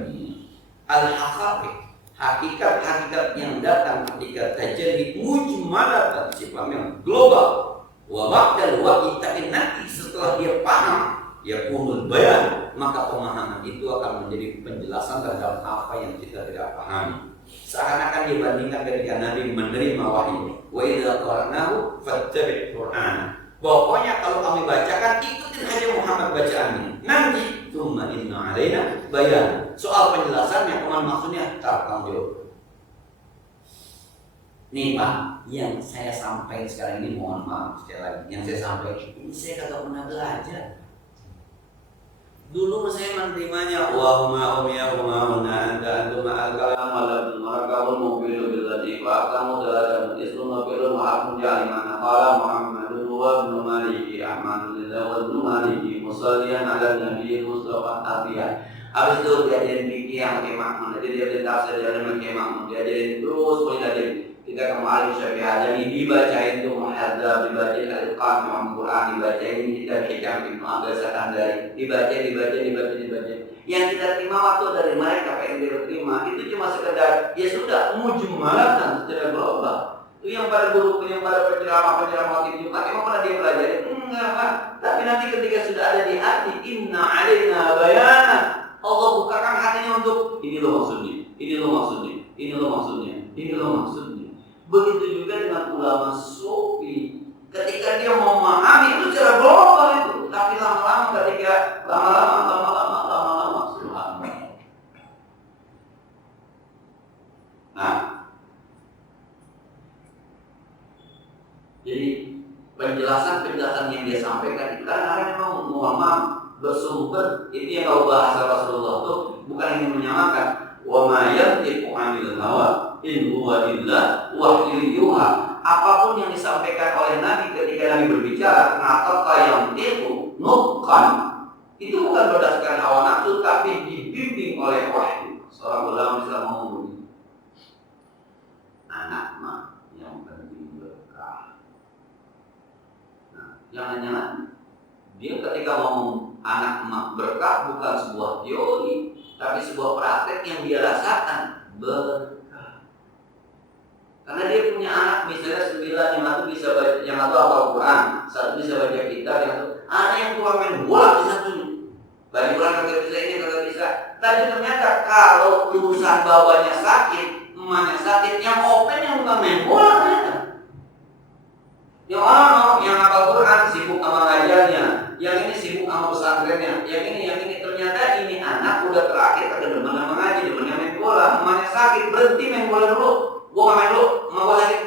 al-haqaiq, hakikat yang datang ketika terjadi mujmalatan, sifatnya global. Wa ba'dal waqi'in, nanti setelah dia paham, dia punul bayan, maka pemahaman itu akan menjadi penjelasan terhadap apa yang kita tidak pahami. Seakan-akan dibandingkan ketika Nabi menerima wahyu. Wa idza qara'nahu fattabi' Qur'an. Pokoknya kalau kami bacakan, ikutin aja Muhammad bacaannya. Nanti tsumma inna alaina bayan. Soal penjelasannya, maksudnya tak jawab. Nih Pak, yang saya sampaikan sekarang ini, mohon maaf sekali lagi, yang saya sampaikan ini saya kagak pernah belajar. Dulu saya menerimanya Allahumma umma anta antuma al-kalam marakabul mu'minu billati wa akamu dalam ismu nabirun wa akum ja'limana qala Muhammadun wa ibn Maliki Ahmadun wa ibn Maliki musallian ala Nabi Mustafa Atiyah. Habis itu diajarin fikih yang pakai makmun, jadi dia tafsir dia pakai makmun, diajarin terus diajarin. Kita kemarin Syafi'i ini dibacain tuh muhadzab, dibacain al-Qur'an, Al-Qur'an dibacain kita hikam Ibnu Abbas Sakandari, dibaca. Yang kita terima waktu dari mereka apa yang dia terima itu cuma sekedar ya sudah mujmalatan secara global. Itu yang pada guru, yang pada penceramah itu Jumat emang pernah dia pelajari? Enggak Pak. Tapi nanti ketika sudah ada di hati, inna alaina bayana. Allah bukakan hatinya untuk ini loh maksudnya, ini loh maksudnya, ini loh maksudnya, ini loh maksudnya. Begitu juga dengan ulama sufi, ketika dia mau memahami itu secara global itu, tapi lama-lama ketika lama-lama subhanallah. Nah, jadi penjelasan yang dia sampaikan itu karena memang Muhammad bersumber itu yang kalau bahasa Rasulullah itu bukan ingin menyamakan wa ma yantiqu 'anil hawa in huwa illa wahyun yuha. Apapun yang disampaikan oleh Nabi ketika Nabi berbicara, nataqa yantiqu nutqan, itu bukan berdasarkan hawa nafsu tapi dibimbing oleh wahyu. Seorang ulama bisa ngomong anak mah yang penting berkah. Nah, jangan-jangan dia ketika ngomong anak mah berkah bukan sebuah teori, tapi sebuah praktek yang dia rasakan berkah. Karena dia punya anak misalnya 9, yang satu bisa baca, yang satu hafal Quran, satu bisa baca kitab, yang satu ada yang tukang main bola di satunya. Bagi Quran kagak bisa ini kagak bisa. Tapi ternyata kalau urusan bapaknya sakit, emaknya sakit, yang open yang tukang main bola ternyata. Yang orang yang hafal Quran sibuk sama ngajarnya, yang ini sibuk sama pesantrennya, yang ini ternyata ini anak udah terakhir kagak demen sama ngaji, demennya main bola, emaknya sakit, berhenti main bola dulu. Gua nggak main dulu, emak gua sakit.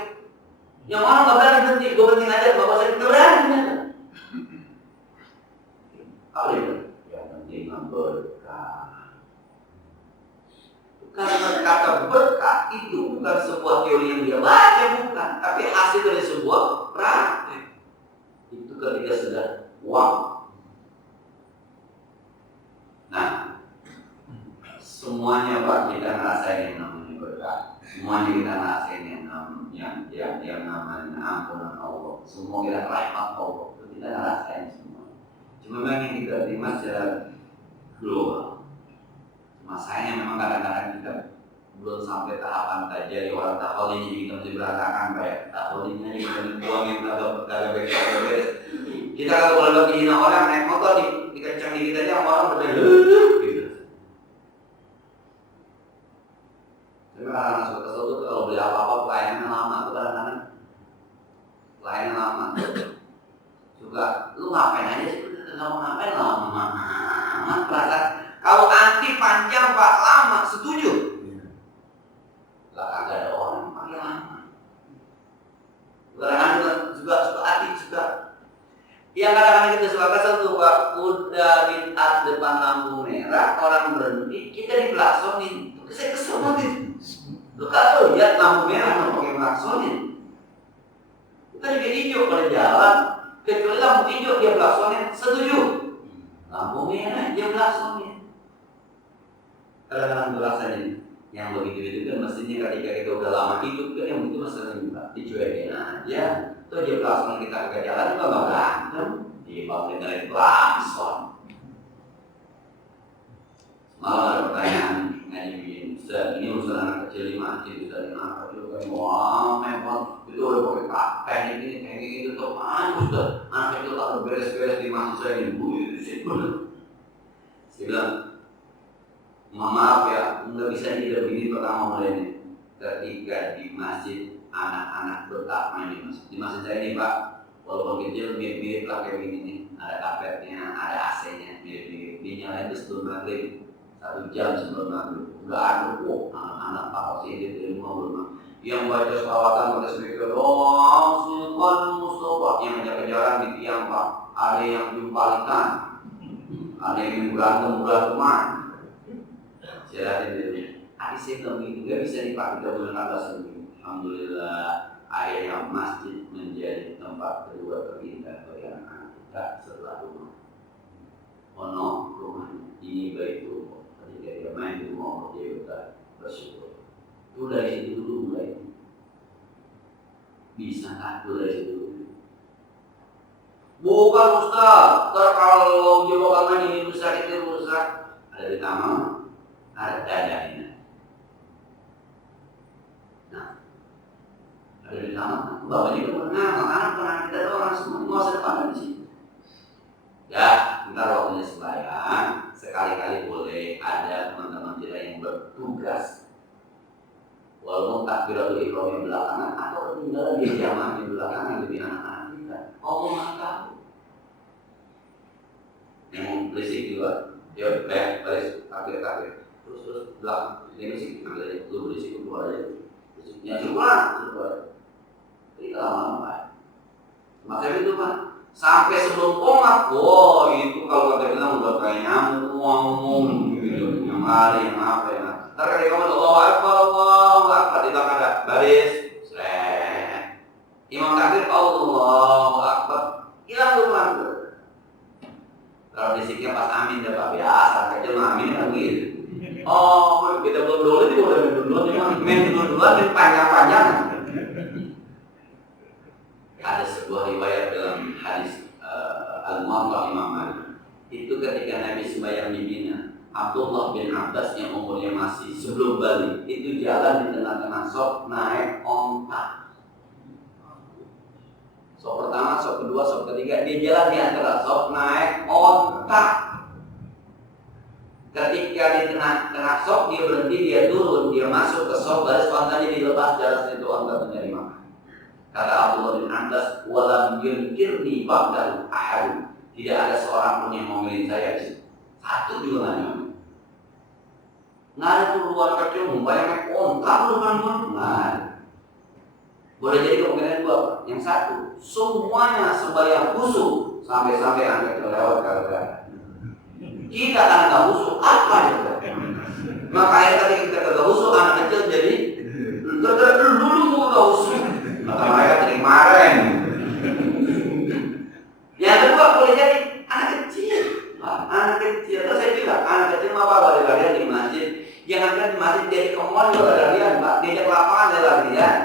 Yang orang nggak berani berhenti, gua berhenti aja, emak gua sakit nggak berani. Apa itu? Yang penting berkah. Karena kata berkah itu bukan sebuah teori yang dia baca, bukan, tapi hasil dari sebuah praktek. Itu ketika sudah uang. Nah, semuanya Pak kita ngerasain yang namanya berkah. Semuanya kita ngerasain yang namanya ampunan Allah. Semua kita rahmat Allah. Itu kita ngerasain semua. Cuma memang yang kita terima secara global. Masanya memang kadang-kadang kita belum sampai tahapan tajari orang tahol ini kita masih berantakan kayak tahol ini aja kita buang yang kagak beres. Kita kalau boleh hina orang naik motor dikencang dikit aja orang bener gitu. Tapi kadang-kadang suka kesel tuh kalau beli apa-apa pelayanan lama tuh kadang-kadang pelayanan lama juga lu ngapain aja sih kalau ngapain lama perasaan kalau anti panjang Pak lama setuju lah kagak ada orang pakai lama kadang-kadang juga suka anti juga yang kadang-kadang kita suka kesel tuh Pak udah di depan lampu merah orang berhenti kita diklaksonin saya kesel banget lu kalau lihat lampu merah mau pakai klaksonin kita juga hijau pada jalan kecuali lampu hijau dia klaksonin setuju lampu merah dia klaksonin kadang-kadang rasanya yang begitu itu kan mestinya ketika kita udah lama hidup kan yang itu masalah juga dicuekin aja tuh dia klakson kita ke jalan juga nggak berantem dia mau dengerin klakson. Malah ada pertanyaan ngaji begini ini urusan anak kecil 5 kecil dari anak kecil kan wah memang itu udah pakai kayak gitu tuh sudah anak kecil kalau beres-beres di mahasiswa ini buset bener saya bilang maaf ya, nggak bisa tidak begini pertama mulai ini. Ketika di masjid anak-anak bertahap main di masjid. Di masjid saya ini Pak, walaupun kecil mirip-mirip lah kayak begini nih. Ada kapetnya, ada AC-nya, mirip-mirip. Dinyalain itu sebelum maghrib, 1 jam sebelum maghrib. Udah ada, anak-anak Pak Osi di rumah belum. yang baca selawatan pada speaker doang Sultan Mustafa yang kejar-kejaran di tiang Pak, ada yang jumpalikan, ada yang berantem-beranteman. Silakan dulu. Hadis itu begitu gak bisa dipakai dalam bahasa ini. Alhamdulillah akhirnya masjid menjadi tempat kedua terindah bagi anak kita setelah rumah. Ono rumahnya ini baik dulu. Ketika dia main di rumah dia sudah bersyukur. Itu dari situ dulu mulai. Bisa nggak tuh dari situ? Bukan Ustaz. Kalau jebakan ini rusak itu rusak. Ada di taman, ada dadanya. Nah, ada di taman. Bapak juga pernah, anak-anak kita itu orang semua masa depan di sini. Ya, ntar waktunya sembahyang. Sekali-kali boleh ada teman-teman kita yang bertugas. Walaupun takbiratul ihram yang belakangan atau ketinggalan di jamaah yang belakangan lebih anak-anak kita. Allah Maha tahu. Yang mau berisik juga, dia baris takbir. Terus belakang, dia berisik, ambil aja, lu berisik, lu keluar aja. Berisiknya syukuran, lu keluar. Jadi lama-lama. Makanya itu Pak, sampai sebelum komat, itu kalau kata bilang udah kayak nyamuk, ngomong gitu, yang lari, yang apa, yang apa. Ntar ketika komat, Allahu Akbar, di belakang ada baris, imam takbir, Allahu Akbar, hilang tuh Pak. Kalau berisiknya pas amin dah Pak, biasa, kecil amin kan gitu. Oh, kita belum dulu ini udah dulu, main duluan, main panjang-panjang. Ada sebuah riwayat dalam hadis Al-Muwatta Imam Malik. Itu ketika Nabi sembahyang di Mina, Abdullah bin Abbas yang umurnya masih sebelum balik, itu jalan di tengah-tengah sok naik onta. Sok pertama, sok kedua, sok ketiga, dia jalan di antara sok naik onta. Ketika di tengah-tengah sok dia berhenti, dia turun, dia masuk ke sok, baris ontanya dilepas jalan itu onta mencari makan. Kata Abdullah bin Abbas, walam yunkirni ba'dahu ahad. Tidak ada seorang pun yang mau milih saya di situ. Satu juga nggak nyampe. Nggak ada turuan kecil, banyak naik onta turunan. Nggak ada. Boleh jadi kemungkinan dua. Yang satu, semuanya sembahyang khusyuk sampai-sampai anak lewat gara-gara kita kan nggak khusyuk apa ya? Makanya tadi kita kagak khusyuk, anak kecil jadi dulu nggak khusyuk. Maka mereka jadi kemarin. Yang kedua boleh jadi anak kecil. Terus saya bilang anak kecil mah Pak lari-larian di masjid. Jangankan di masjid, dia di kemon juga lari-larian Pak. Dia ke lapangan dia lari-larian.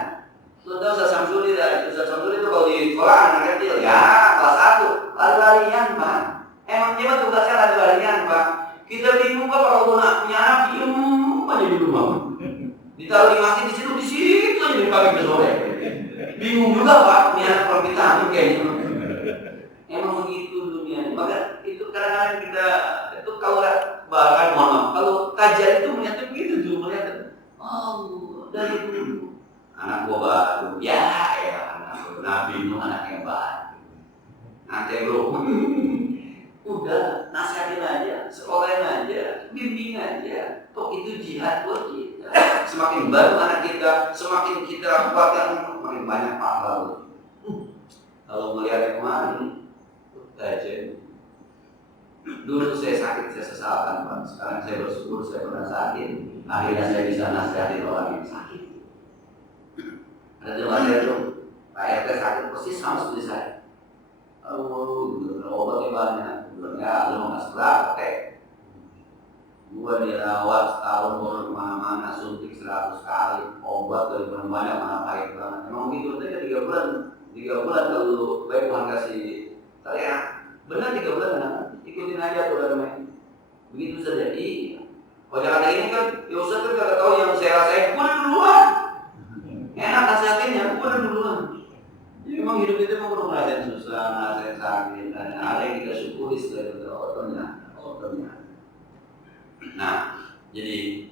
Sudah Ustaz Samsuri itu kalau di sekolah anak kecil ya kelas 1 lari-larian Pak. Emang dia tugasnya lari-larian Pak. Kita bingung Pak kalau punya anak diem aja di rumah. Ditaruh di masjid di situ aja di pagi ke sore. Bingung juga Pak, punya anak kalau kita ambil kayaknya. Emang begitu dunia. Maka itu kadang-kadang kita itu kalau bahkan kalau kajian itu melihat begitu tuh melihat. Oh, dari dulu anak gua baru, ya anak Nabi Nuh anaknya baru. Nanti bro, udah nasihatin aja, sekolahin aja, bimbing aja. Toh itu jihad buat kita. Semakin baru anak kita, semakin kita kuatkan, semakin banyak pahala. Kalau melihat kemarin, kajian. Dulu saya sakit, saya sesalkan Pak. Sekarang saya bersyukur saya pernah sakit. Akhirnya saya bisa nasihatin orang yang sakit. Ada teman saya tuh, Pak RT sakit persis sama seperti saya. Obatnya banyak. Enggak, lu nggak seberapa gua dirawat setahun baru kemana-mana, suntik 100 kali, obat dari banyak mana pahit banget. Emang gitu, saya 3 bulan kalau baik Tuhan kasih saya benar 3 bulan kan? Ikutin aja tuh udah main. Begitu saja. Kalau Jakarta ini kan, ya Ustaz kan gak tahu yang saya rasain, gua udah duluan. Enak nasihatinnya, gua udah duluan. Jadi memang hidup itu memang perlu ngerasain susah, ngerasain sakit, dan ada yang kita syukuri sebagai otornya. Nah, jadi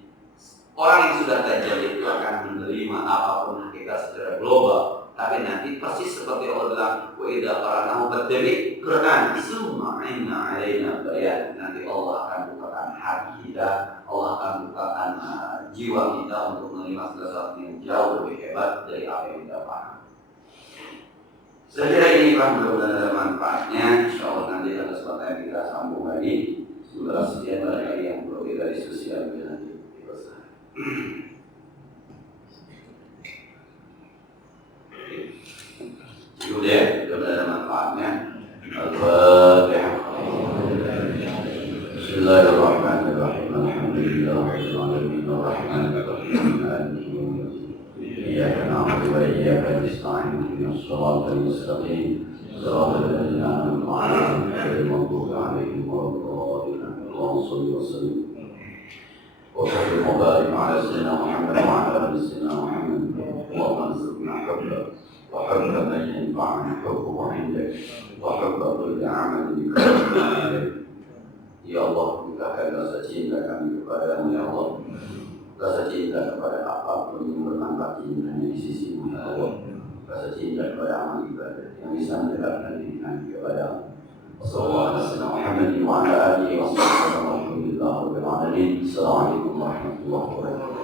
orang yang sudah tajam itu akan menerima apapun hakikat secara global. Tapi nanti persis seperti Allah bilang, wa idza qara'nahu fattabi' Qur'an, summa inna 'alaina bayan. Nanti Allah akan bukakan hati kita, Allah Allah akan bukakan jiwa kita untuk menerima segala sesuatu yang jauh lebih hebat dari apa yang kita paham. Saya kira ini kan benar-benar ada manfaatnya. Insya Allah nanti ada kesempatan yang kita sambung lagi. Sementara sekian barangkali yang perlu kita diskusikan nanti. Cukup ya, benar-benar ada manfaatnya. Al-Fatihah. Bismillahirrahmanirrahim. Alhamdulillahirabbil alamin. Arrahmanir rahim. Maliki yaumiddin. Iyyaka na'budu wa iyyaka nasta'in. Ihdinas siratal mustaqim. Siratal ladzina an'amta 'alaihim ghairil maghdubi 'alaihim waladdallin. Allahumma shalli wa sallim wa sallim wa barik 'ala sayyidina Muhammad wa 'ala ali sayyidina Muhammad. Allahumma arzuqna hubbak wa hubba man yanfa'una hubbuka 'indak wa hubba kulli 'amalin yuqarribuna ilaik. Ya Allah, bukakan rasa cinta kami kepadamu, ya Allah. Rasa cinta kepada apapun yang bermanfaat di sisi-Mu, ya Allah. Rasa cinta kepada amal ibadah yang bisa mendekatkan diri kami kepadamu. Wassalamualaikum warahmatullahi wabarakatuh. Assalamualaikum warahmatullahi wabarakatuh.